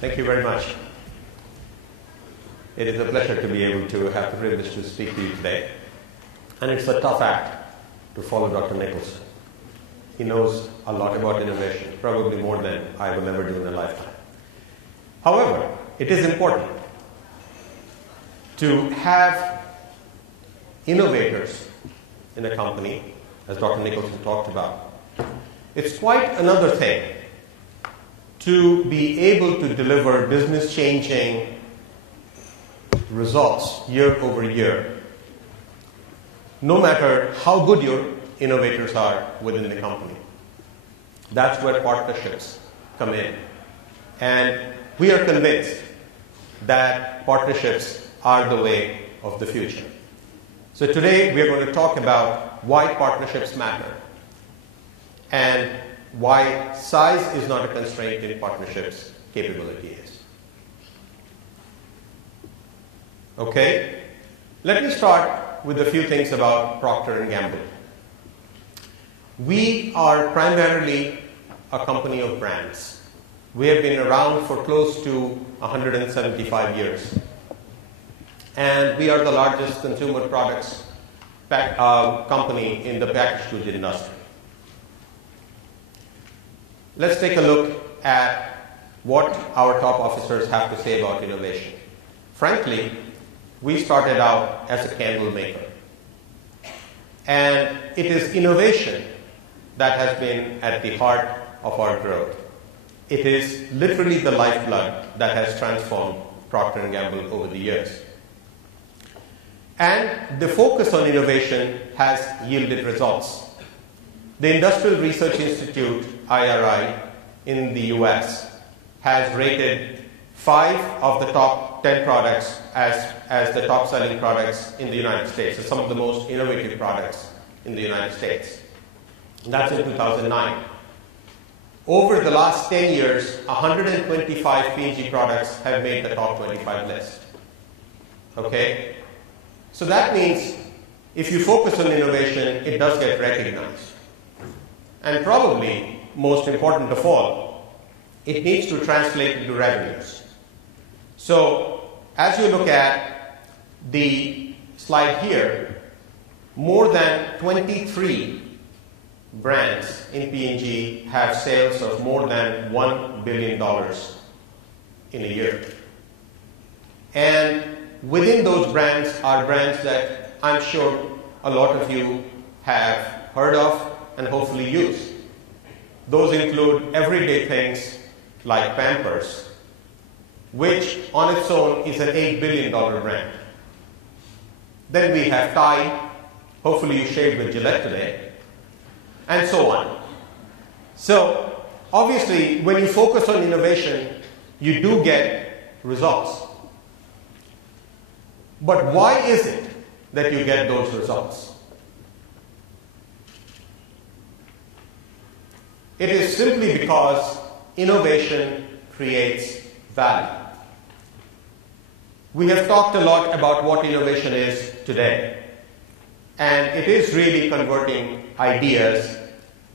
Thank you very much. It is a pleasure to be able to have the privilege to speak to you today. And it's a tough act to follow Dr. Nicholson. He knows a lot about innovation, probably more than I will ever do in a lifetime. However, it is important to have innovators in a company, as Dr. Nicholson talked about. It's quite another thing to be able to deliver business-changing results year over year, no matter how good your innovators are within the company. That's where partnerships come in. And we are convinced that partnerships are the way of the future. So today we are going to talk about why partnerships matter and why size is not a constraint in partnerships, capability is. Okay, let me start with a few things about Procter & Gamble. We are primarily a company of brands. We have been around for close to 175 years. And we are the largest consumer products company in the packaged goods industry. Let's take a look at what our top officers have to say about innovation. Frankly, we started out as a candle maker. And it is innovation that has been at the heart of our growth. It is literally the lifeblood that has transformed Procter & Gamble over the years. And the focus on innovation has yielded results. The Industrial Research Institute, IRI, in the US has rated 5 of the top 10 products as the top selling products in the United States, so some of the most innovative products in the United States. That's in 2009. Over the last 10 years, 125 P&G products have made the top 25 list. Okay? So that means if you focus on innovation, it does get recognized. And probably, most important of all, it needs to translate into revenues. So as you look at the slide here, more than 23 brands in P&G have sales of more than $1 billion in a year. And within those brands are brands that I'm sure a lot of you have heard of and hopefully use. Those include everyday things like Pampers, which on its own is an $8 billion brand. Then we have Tide, hopefully you shaved with Gillette today, and so on. So obviously, when you focus on innovation, you do get results. But why is it that you get those results? It is simply because innovation creates value. We have talked a lot about what innovation is today, and it is really converting ideas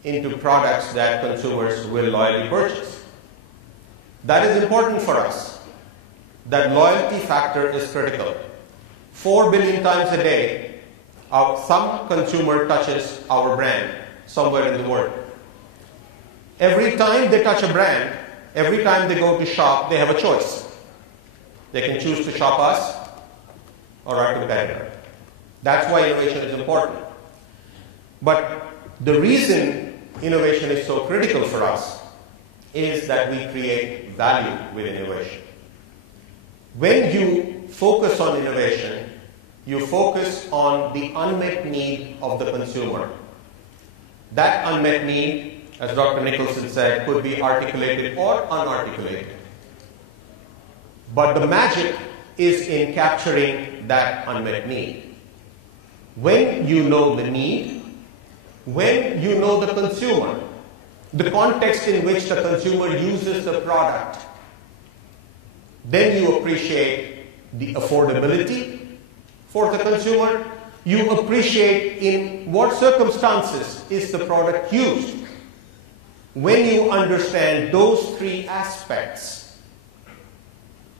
into products that consumers will loyally purchase. That is important for us. That loyalty factor is critical. 4 billion times a day, some consumer touches our brand somewhere in the world. Every time they touch a brand, every time they go to shop, they have a choice. They can choose to shop us or our competitor. That's why innovation is important. But the reason innovation is so critical for us is that we create value with innovation. When you focus on innovation, you focus on the unmet need of the consumer. That unmet need, as Dr. Nicholson said, could be articulated or unarticulated. But the magic is in capturing that unmet need. When you know the need, when you know the consumer, the context in which the consumer uses the product, then you appreciate the affordability for the consumer. You appreciate in what circumstances is the product used. When you understand those 3 aspects,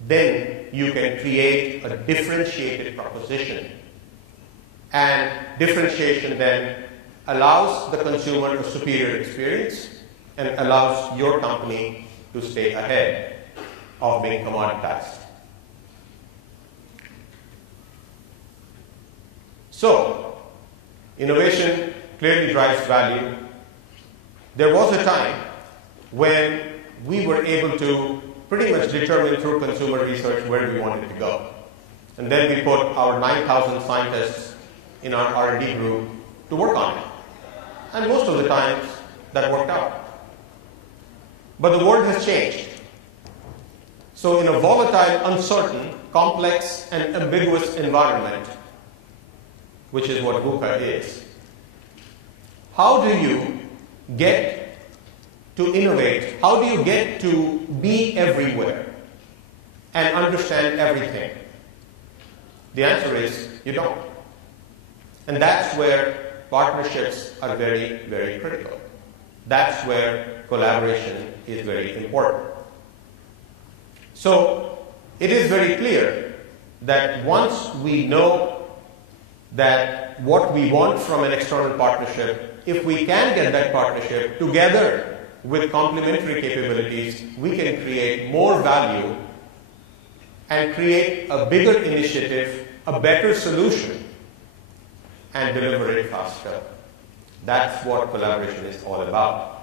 then you can create a differentiated proposition. And differentiation then allows the consumer a superior experience and allows your company to stay ahead of being commoditized. So, innovation clearly drives value. There was a time when we were able to pretty much determine through consumer research where we wanted to go. And then we put our 9,000 scientists in our R&D group to work on it. And most of the times, that worked out. But the world has changed. So in a volatile, uncertain, complex, and ambiguous environment, which is what VUCA is, how do you get to innovate? How do you get to be everywhere and understand everything? The answer is you don't. And that's where partnerships are very, very critical. That's where collaboration is very important. So it is very clear that once we know that what we want from an external partnership, if we can get that partnership together with complementary capabilities, we can create more value and create a bigger initiative, a better solution, and deliver it faster. That's what collaboration is all about.